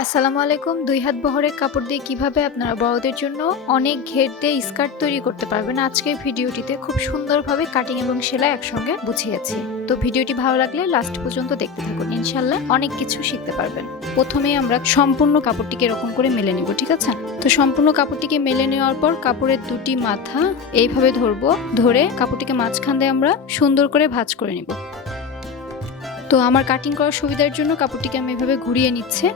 আসসালামু আলাইকুম। দুই হাত বহরের কাপড় দিয়ে কীভাবে আপনারা বড়দের জন্য অনেক ঘের দিয়ে স্কার্ট তৈরি করতে পারবেন, আজকের ভিডিওটিতে খুব সুন্দরভাবে কাটিং এবং সেলাই একসঙ্গে বুঝিয়েছি তো ভিডিওটি ভালো লাগলে লাস্ট পর্যন্ত দেখতে থাকুন ইনশাল্লাহ অনেক কিছু শিখতে পারবেন। প্রথমে আমরা সম্পূর্ণ কাপড়টিকে এরকম করে মেলে নিব, ঠিক আছে? তো সম্পূর্ণ কাপড়টিকে মেলে নেওয়ার পর কাপড়ের দুটি মাথা এইভাবে ধরবো, ধরে কাপড়টিকে মাঝখান দিয়ে আমরা সুন্দর করে ভাঁজ করে নিব। তো আমার কাটিং করার সুবিধার জন্য কাপড়টিকে আমি এভাবে ঘুরিয়ে নিচ্ছে।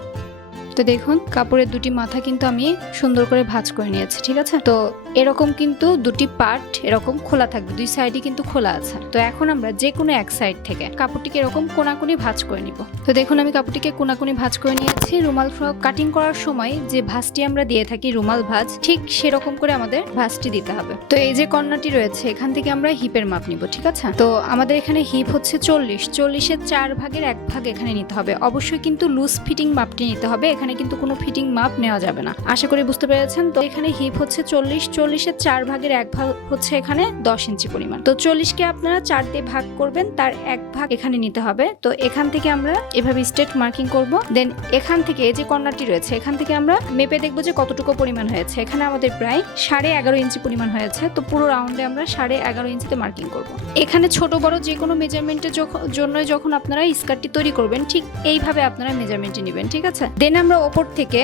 তো দেখুন। কাপড়ের দুটি মাথা কিন্তু আমি সুন্দর করে ভাজ করে নিয়েছি, ঠিক আছে? তো এরকম কিন্তু দুটি পার্ট এরকম খোলা থাকবে, দুই সাইডে কিন্তু খোলা আছে। তো এখন আমরা যে কোনো এক সাইড থেকে কাপড়টিকে এরকম কোনাকুনি ভাঁজ করে নিব। তো দেখুন, আমি কাপড়টিকে কোনাকুনি ভাঁজ করে নিয়েছি। রুমাল ফ্রক কাটিং করার সময় যে ভাঁজটি আমরা দিয়ে থাকি রুমাল ভাঁজ, ঠিক সেরকম করে আমাদের ভাঁজটি দিতে হবে। তো এই যে কর্নারটি রয়েছে, এখান থেকে আমরা হিপের মাপ নিব, ঠিক আছে? তো আমাদের এখানে হিপ হচ্ছে চল্লিশ। চল্লিশের চার ভাগের এক ভাগ এখানে নিতে হবে। অবশ্যই কিন্তু লুজ ফিটিং মাপটি নিতে হবে। এখানে কিন্তু কোনো ফিটিং মাপ নেওয়া যাবে না। আশা করি বুঝতে পেরেছেন? তো এখানে হিপ হচ্ছে চল্লিশ চল্লিশের চার ভাগের এক ভাগ হচ্ছে এখানে দশ ইঞ্চি পরিমাণ। তো চল্লিশকে আপনারা চার দিয়ে ভাগ করবেন, তার এক ভাগ এখানে নিতে হবে। তো এখান থেকে আমরা এভাবে স্টেট মার্কিং করব। দেন এখান থেকে এই যে কর্নারটি রয়েছে, এখান থেকে আমরা মেপে দেখব যে কতটুকু পরিমাণ হয়েছে। এখানে আমাদের প্রায় সাড়ে এগারো ইঞ্চি পরিমাণ হয়েছে। তো পুরো রাউন্ডে আমরা সাড়ে এগারো ইঞ্চিতে মার্কিং করব। এখানে ছোট, বড় যে কোনো মেজারমেন্টের জন্যই যখন আপনারা স্কার্টটি তৈরি করবেন, ঠিক এইভাবে আপনারা মেজারমেন্টটি নেবেন, ঠিক আছে? দেন আমরা ওপর থেকে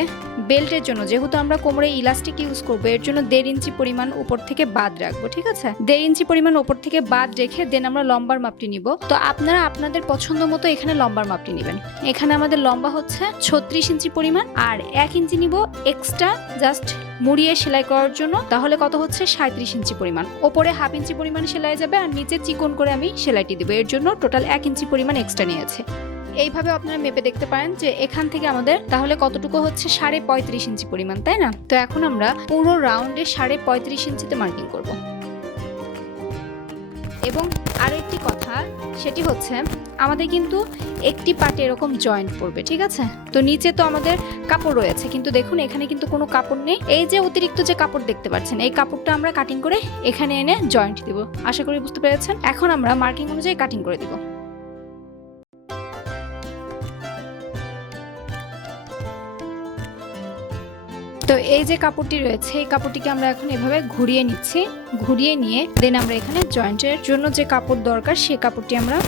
বেল্টের জন্য, যেহেতু আমরা কোমরে ইলাস্টিক ইউজ করব, এর জন্য দেড় ইঞ্চি পরিমাণ উপর থেকে বাদ রাখব, ঠিক আছে? দেড় ইঞ্চি পরিমাণ উপর থেকে বাদ রেখে দেন আমরা লম্বার মাপটি নিব। তো আপনারা আপনাদের পছন্দ মতো এখানে লম্বার মাপটি নেবেন। এখানে আমাদের লম্বা হচ্ছে ছত্রিশ ইঞ্চি পরিমাণ আর এক ইঞ্চি নিব এক্সট্রা জাস্ট মুড়িয়ে সেলাই করার জন্য। তাহলে কত হচ্ছে? সাঁত্রিশ ইঞ্চি পরিমাণ। ওপরে হাফ ইঞ্চি পরিমাণ সেলাই যাবে আর নিচে চিকন করে আমি সেলাইটি দেবো। এর জন্য টোটাল এক ইঞ্চি পরিমাণ এক্সট্রা নিয়েছে। এইভাবে আপনারা মেপে দেখতে পারেন যে এখান থেকে আমাদের তাহলে কতটুকু হচ্ছে সাড়ে পঁয়ত্রিশ ইঞ্চি পরিমাণ, তাই না? তো এখন আমরা পুরো রাউন্ডে সাড়ে পঁয়ত্রিশ ইঞ্চিতে মার্কিং করব। এবং আরও একটি কথা, সেটি হচ্ছে আমাদের কিন্তু একটি পাটে এরকম জয়েন্ট পড়বে, ঠিক আছে? তো নিচে তো আমাদের কাপড় রয়েছে, কিন্তু দেখুন এখানে কিন্তু কোনো কাপড় নেই। এই যে অতিরিক্ত যে কাপড় দেখতে পাচ্ছেন, এই কাপড়টা আমরা কাটিং করে এখানে এনে জয়েন্ট দিব। আশা করি বুঝতে পেরেছেন? এখন আমরা মার্কিং অনুযায়ী কাটিং করে দিব। তো এই যে কাপড়টি রয়েছে, এই কাপড়টিকে আমরা এখন এভাবে ঘুরিয়ে নিচ্ছি। ঘুরিয়ে নিয়ে দেন আমরা এখানে জয়েন্টের জন্য যে কাপড় দরকার সেই কাপড়টি আমরা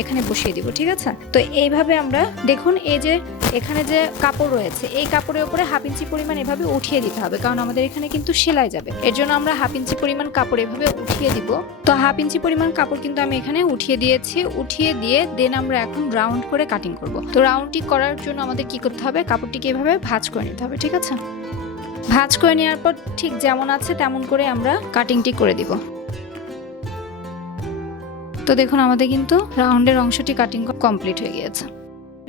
এখানে বসিয়ে দিব, ঠিক আছে? তো এইভাবে আমরা, দেখুন এই যে এখানে যে কাপড় রয়েছে, এই কাপড়ের উপরে হাফ ইঞ্চি পরিমাণ এভাবে উঠিয়ে দিতে হবে, কারণ আমাদের এখানে কিন্তু সেলাই যাবে। এর জন্য আমরা হাফ ইঞ্চি পরিমাণ কাপড় এভাবে উঠিয়ে দিব। তো হাফ ইঞ্চি পরিমাণ কাপড় কিন্তু আমি এখানে উঠিয়ে দিয়েছি, উঠিয়ে দিয়ে দেন আমরা এখন রাউন্ড করে কাটিং করব। তো রাউন্ডটি করার জন্য আমাদের কি করতে হবে? কাপড়টিকে এভাবে ভাঁজ করে নিতে হবে, ঠিক আছে? ভাঁজ করে নেওয়ার পর ঠিক যেমন আছে তেমন করে আমরা কাটিংটি করে দিব। তো দেখুন, আমাদের কিন্তু রাউন্ডের অংশটি কাটিং কমপ্লিট হয়ে গিয়েছে।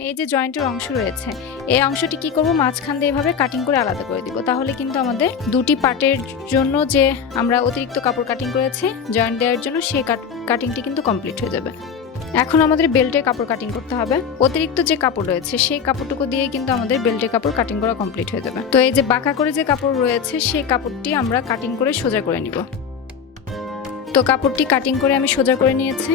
এই যে জয়েন্টের অংশ রয়েছে, এই অংশটি কি করব? মাঝখান দিয়ে এভাবে কাটিং করে আলাদা করে দিব। তাহলে কিন্তু আমাদের দুটি পার্টের জন্য যে আমরা অতিরিক্ত কাপড় কাটিং করেছি জয়েন্ট দেওয়ার জন্য সেই কাটিংটি কিন্তু কমপ্লিট হয়ে যাবে। এখন আমাদের বেল্টের কাপড় কাটিং করতে হবে। অতিরিক্ত যে কাপড় রয়েছে, সেই কাপড়টুকু দিয়ে কিন্তু আমাদের বেল্টের কাপড় কাটিং করা কমপ্লিট হয়ে যাবে। তো এই যে বাঁকা করে যে কাপড় রয়েছে, সেই কাপড়টি আমরা কাটিং করে সোজা করে নিব। তো কাপড়টি কাটিং করে আমি সোজা করে নিয়েছি।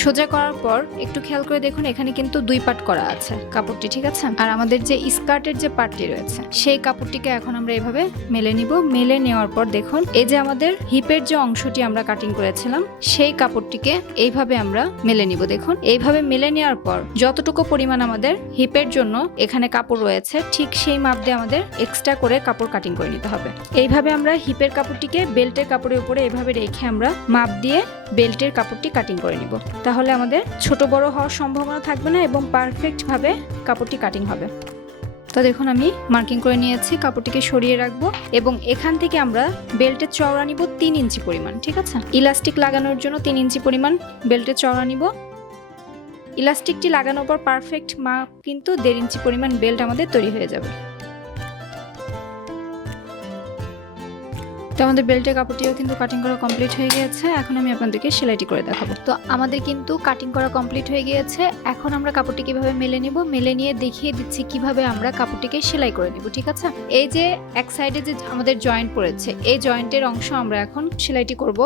সোজা করার পর একটু খেয়াল করে দেখুন, এখানে কিন্তু দুই পার্ট করা আছে। কাপড়টি, ঠিক আছে? আর আমাদের যে স্কার্টের যে পার্টটি রয়েছে, সেই কাপড়টিকে এখন আমরা এভাবে মেলে নিব। মেলে নেওয়ার পর দেখুন, এই যে আমাদের হিপের যে অংশটি আমরা কাটিং করেছিলাম, সেই কাপড়টিকে এইভাবে আমরা মেলে নিব। দেখুন, এইভাবে মেলে নেওয়ার পর যতটুকু পরিমাণ আমাদের হিপের জন্য এখানে কাপড় রয়েছে, ঠিক সেই মাপ দিয়ে আমাদের এক্সট্রা করে কাপড় কাটিং করে নিতে হবে। এইভাবে আমরা হিপের কাপড়টিকে বেল্টের কাপড়ের উপরে এভাবে রেখে আমরা মাপ দিয়ে বেল্টের কাপড়টি কাটিং করে নিব। তাহলে আমাদের ছোট বড় হওয়ার সম্ভাবনা থাকবে না এবং পারফেক্টভাবে কাপড়টি কাটিং হবে। তো দেখুন, আমি মার্কিং করে নিয়েছি, কাপড়টিকে সরিয়ে রাখব এবং এখান থেকে আমরা বেল্টের চওড়া নিব তিন ইঞ্চি পরিমাণ, ঠিক আছে? ইলাস্টিক লাগানোর জন্য তিন ইঞ্চি পরিমাণ বেল্টের চওড়া নিব। ইলাস্টিকটি লাগানোর পর পারফেক্ট মাপ কিন্তু দেড় ইঞ্চি পরিমাণ বেল্ট আমাদের তৈরি হয়ে যাবে। আমাদের বেল্টের কাপড়টিও কিন্তু কাটিং করা কমপ্লিট হয়ে গিয়েছে। এখন আমি আপনাদেরকে সেলাইটি করে দেখাবো। তো আমাদের কিন্তু কাটিং করা কমপ্লিট হয়ে গিয়েছে। এখন আমরা কাপড়টি কীভাবে মেলে নিব। মেলে নিয়ে দেখিয়ে দিচ্ছি কীভাবে আমরা কাপড়টিকে সেলাই করে নিব, ঠিক আছে? এই যে এক সাইডে যে আমাদের জয়েন্ট পড়েছে, এই জয়েন্টের অংশ আমরা এখন সেলাইটি করব।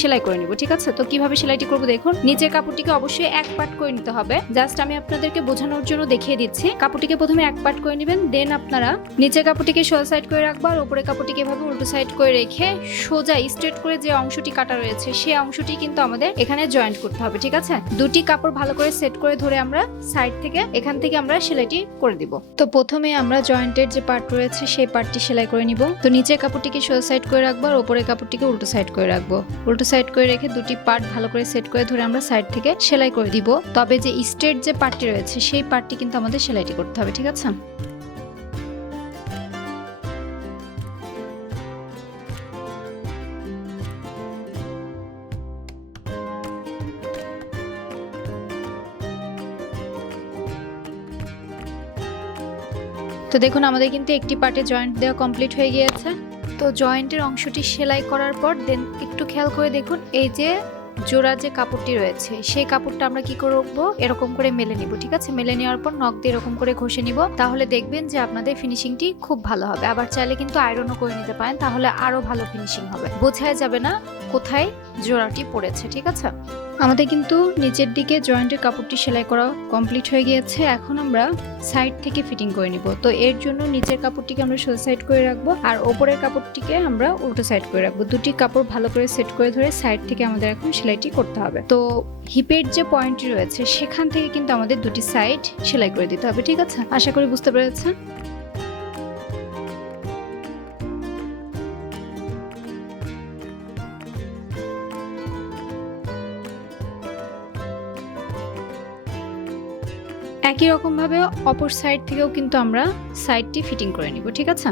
সেলাই করে নিব, ঠিক আছে? তো কীভাবে সেলাইটি করব দেখুন। নিচের কাপড়টিকে অবশ্যই এক পার্ট করে নিতে হবে। জাস্ট আমি আপনাদেরকে বোঝানোর জন্য দেখিয়ে দিচ্ছি। কাপড়টিকে প্রথমে এক পার্ট করে নেবেন, দেন আপনারা নিচের কাপড়টিকে সোজা সাইড করে রাখব আর উপরে কাপড়টিকে এভাবে উল্টো সাইড করে রেখে সোজা স্ট্রেট করে যে অংশটি কাটা রয়েছে সেই অংশটি কিন্তু আমাদের এখানে জয়েন্ট করতে হবে, ঠিক আছে? দুটি কাপড় ভালো করে সেট করে ধরে আমরা সাইড থেকে এখান থেকে আমরা সেলাইটি করে দিব। তো প্রথমে আমরা জয়েন্টের যে পার্ট রয়েছে, সেই পার্টটি সেলাই করে নিব। তো নিচের কাপড়টিকে সোজা সাইড করে রাখব আর উপরের কাপড়টিকে উল্টো সাইড করে রাখব। উল্টো সাইড করে রেখে দুটি পার্ট ভালো করে সেট করে ধরে আমরা সাইড থেকে সেলাই করে দিব। তবে যে স্ট্রেট যে পার্টটি রয়েছে, সেই পার্টটি কিন্তু আমাদের সেলাইটি করতে হবে, ঠিক আছে? তো দেখুন, আমাদের কিন্তু একটি পার্টে জয়েন্ট দেওয়া কমপ্লিট হয়ে গিয়েছে। তো জয়েন্টের অংশটি সেলাই করার পর দেন একটু খেয়াল করে দেখুন এই যে জোড়া যে কাপড়টি রয়েছে, সেই কাপড়টা আমরা কি করব এরকম করে মেলে নিব, ঠিক আছে? মেলে নেওয়ার পর নখ দিয়ে এরকম করে ঘষে নিব, তাহলে দেখবেন যে আপনাদের ফিনিশিংটি খুব ভালো হবে। আবার চাইলে কিন্তু আয়রনও করে নিতে পারেন, তাহলে আরও ভালো ফিনিশিং হবে। বোঝাই যাবে না কোথায় জোড়াটি পড়েছে, ঠিক আছে? আমাদের কিন্তু নিচের দিকে জয়েন্টের কাপড়টি সেলাই করা কমপ্লিট হয়ে গিয়েছে। এখন আমরা সাইড থেকে ফিটিং করে নিব। তো এর জন্য নিচের কাপড়টিকে আমরা সোজা সাইড করে রাখব, আর ওপরের কাপড়টিকে আমরা উল্টো সাইড করে রাখব। দুটি কাপড় ভালো করে সেট করে ধরে সাইড থেকে আমাদের এখন সেলাইটি করতে হবে। তো হিপের যে পয়েন্টটি রয়েছে, সেখান থেকে কিন্তু আমাদের দুটি সাইড সেলাই করে দিতে হবে, ঠিক আছে? আশা করি বুঝতে পেরেছেন? একই রকম ভাবে অপর সাইড থেকেও কিন্তু আমরা সাইডটি ফিটিং করে নিব, ঠিক আছে?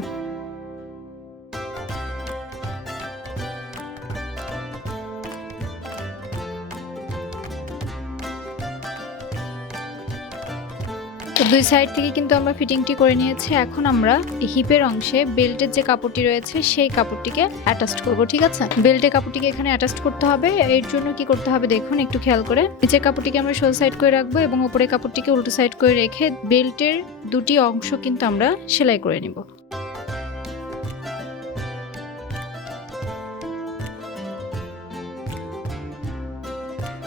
তো দুই সাইড থেকে কিন্তু আমরা ফিটিংটি করে নিয়েছি। এখন আমরা হিপের অংশে বেল্টের যে কাপড়টি রয়েছে, সেই কাপড়টিকে অ্যাটাস্ট করব, ঠিক আছে? বেল্টের কাপড়টিকে এখানে অ্যাটাস্ট করতে হবে। এর জন্য কি করতে হবে দেখুন, একটু খেয়াল করে। নিচের কাপড়টিকে আমরা সোল সাইড করে রাখব এবং উপরের কাপড়টিকে উল্টো সাইড করে রেখে বেল্টের দুটি অংশ কিন্তু আমরা সেলাই করে নিব।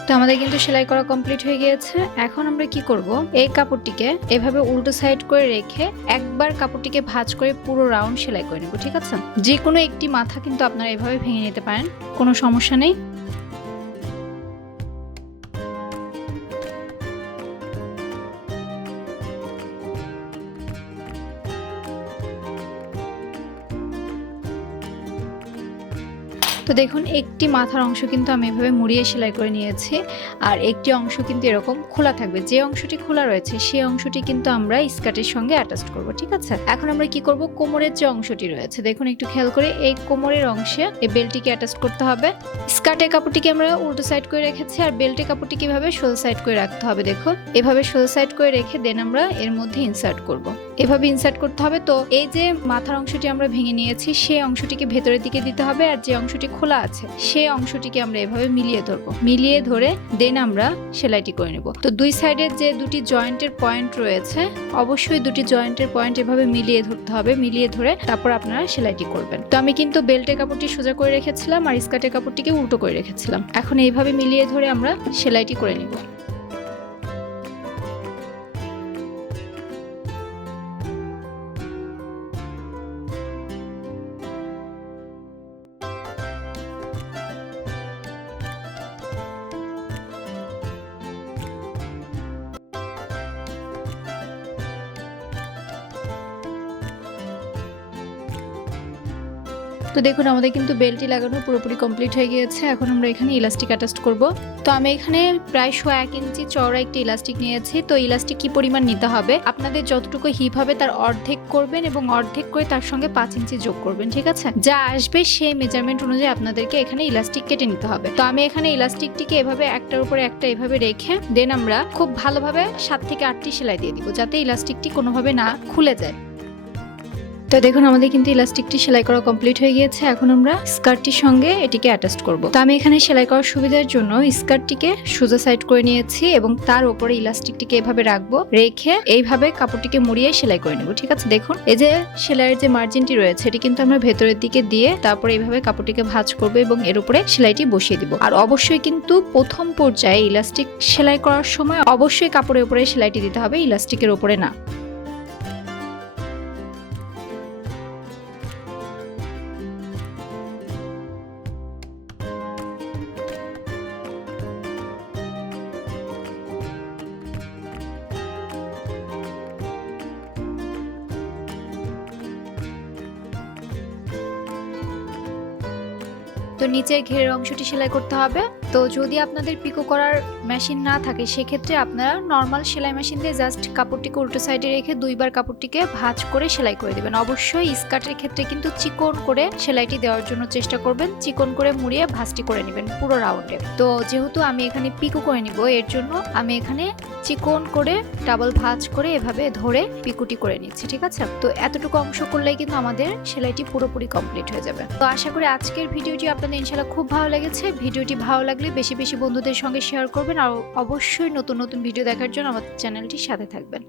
তো আমাদের কিন্তু সেলাই করা কমপ্লিট হয়ে গিয়েছে। এখন আমরা কি করব? এই কাপড়টিকে এভাবে উল্টো সাইড করে রেখে একবার কাপড়টিকে ভাঁজ করে পুরো রাউন্ড সেলাই করে নেব, ঠিক আছে? যে কোনো একটি মাথা কিন্তু আপনারা এভাবে ভেঙে নিতে পারেন, কোনো সমস্যা নেই। তো দেখুন, একটি মাথার অংশ কিন্তু আমি এভাবে মুড়িয়ে সেলাই করে নিয়েছি আর একটি অংশ কিন্তু এরকম খোলা থাকবে। যে অংশটি খোলা রয়েছে, সেই অংশটি কিন্তু আমরা স্কার্টের সঙ্গে অ্যাটাচ করব, ঠিক আছে? এখন আমরা কি করব? কোমরের যে অংশটি রয়েছে, দেখুন একটু খেয়াল করে, এই কোমরের অংশে এই বেল্টটিকে অ্যাটাচ করতে হবে। স্কার্টের কাপড়টিকে আমরা উল্টো সাইড করে রেখেছি আর বেল্টের কাপড়টি কীভাবে সোজা সাইড করে রাখতে হবে, দেখুন। এভাবে সোজা সাইড করে রেখে দেন আমরা এর মধ্যে ইনসার্ট করব। এভাবে ইনসার্ট করতে হবে। তো এই যে মাথার অংশটি আমরা ভেঙে নিয়েছি, সেই অংশটিকে ভেতরের দিকে দিতে হবে আর যে অংশটি খোলা আছে, সেই অংশটিকে আমরা এভাবে মিলিয়ে ধরবো। মিলিয়ে ধরে দেন আমরা সেলাইটি করে নেব। তো দুই সাইডের যে দুটি জয়েন্টের পয়েন্ট রয়েছে, অবশ্যই দুটি জয়েন্টের পয়েন্ট এভাবে মিলিয়ে ধরতে হবে, মিলিয়ে ধরে তারপর আপনারা সেলাইটি করবেন। তো আমি কিন্তু বেল্টের কাপড়টি সোজা করে রেখেছিলাম আর স্কার্টের কাপড়টিকে উল্টো করে রেখেছিলাম। এখন এইভাবে মিলিয়ে ধরে আমরা সেলাইটি করে নিব। তো দেখুন, আমাদের কিন্তু বেলটি লাগানো পুরোপুরি কমপ্লিট হয়ে গিয়েছে। এখন আমরা এখানে ইলাস্টিক অ্যাটাচ করব। তো আমি এখানে প্রায় শো এক ইঞ্চি চওড়া একটি ইলাস্টিক নিয়েছি। তো ইলাস্টিক কি পরিমাণ নিতে হবে? আপনাদের যতটুকু হিপ হবে তার অর্ধেক করবেন এবং অর্ধেক করে তার সঙ্গে পাঁচ ইঞ্চি যোগ করবেন, ঠিক আছে? যা আসবে সেই মেজারমেন্ট অনুযায়ী আপনাদেরকে এখানে ইলাস্টিক কেটে নিতে হবে। তো আমি এখানে ইলাস্টিকটিকে এভাবে একটার উপরে একটা এভাবে রেখে দেন আমরা খুব ভালোভাবে সাত থেকে আটটি সেলাই দিয়ে দিব, যাতে ইলাস্টিকটি কোনোভাবে না খুলে যায়। তো দেখুন, আমাদের কিন্তু ইলাস্টিকটি সেলাই করা কমপ্লিট হয়ে গিয়েছে। এখন আমরা স্কার্টটির সঙ্গে এটিকে অ্যাটাচ করব। তো আমি এখানে সেলাই করার সুবিধার জন্য স্কার্টটিকে সোজা সাইড করে নিয়েছি এবং তার উপরে ইলাস্টিকটিকে এভাবে রাখব, রেখে এইভাবে কাপড়টিকে মুড়িয়ে সেলাই করে নেব। ঠিক আছে, দেখুন, এই যে সেলাইয়ের যে মার্জিনটি রয়েছে, এটি কিন্তু আমরা ভেতরের দিকে দিয়ে তারপরে এইভাবে কাপড়টিকে ভাঁজ করব এবং এর উপরে সেলাইটি বসিয়ে দিব। আর অবশ্যই কিন্তু প্রথম পর্যায়ে ইলাস্টিক সেলাই করার সময় অবশ্যই কাপড়ের উপরে সেলাইটি দিতে হবে ইলাস্টিকের উপরে না। তো নিচের ঘেরের অংশটি সেলাই করতে হবে। তো যদি আপনাদের পিকো করার মেশিন না থাকে, সেক্ষেত্রে আপনারা নর্মাল সেলাই মেশিন দিয়ে জাস্ট কাপড়টিকে উল্টো সাইডে রেখে দুইবার কাপড়টিকে ভাঁজ করে সেলাই করে দেবেন। অবশ্যই স্কার্টের ক্ষেত্রে কিন্তু চিকন করে সেলাইটি দেওয়ার জন্য চেষ্টা করবেন। চিকন করে মুড়িয়ে ভাঁজটি করে নেবেন পুরো রাউন্ডে তো যেহেতু আমি এখানে পিকো করে নিব, এর জন্য আমি এখানে চিকন করে ডাবল ভাঁজ করে এভাবে ধরে পিকুটি করে নিচ্ছি, ঠিক আছে? তো এতটুকু অংশ করলেই কিন্তু আমাদের সেলাইটি পুরোপুরি কমপ্লিট হয়ে যাবে। তো আশা করি আজকের ভিডিওটি আপনাদের ইনশাল্লাহ খুব ভালো লেগেছে। ভিডিওটি ভালো লাগলে বেশি বেশি বন্ধুদের সঙ্গে শেয়ার করবেন। আর অবশ্যই নতুন নতুন ভিডিও দেখার জন্য আমাদের চ্যানেলটির সাথে থাকবেন।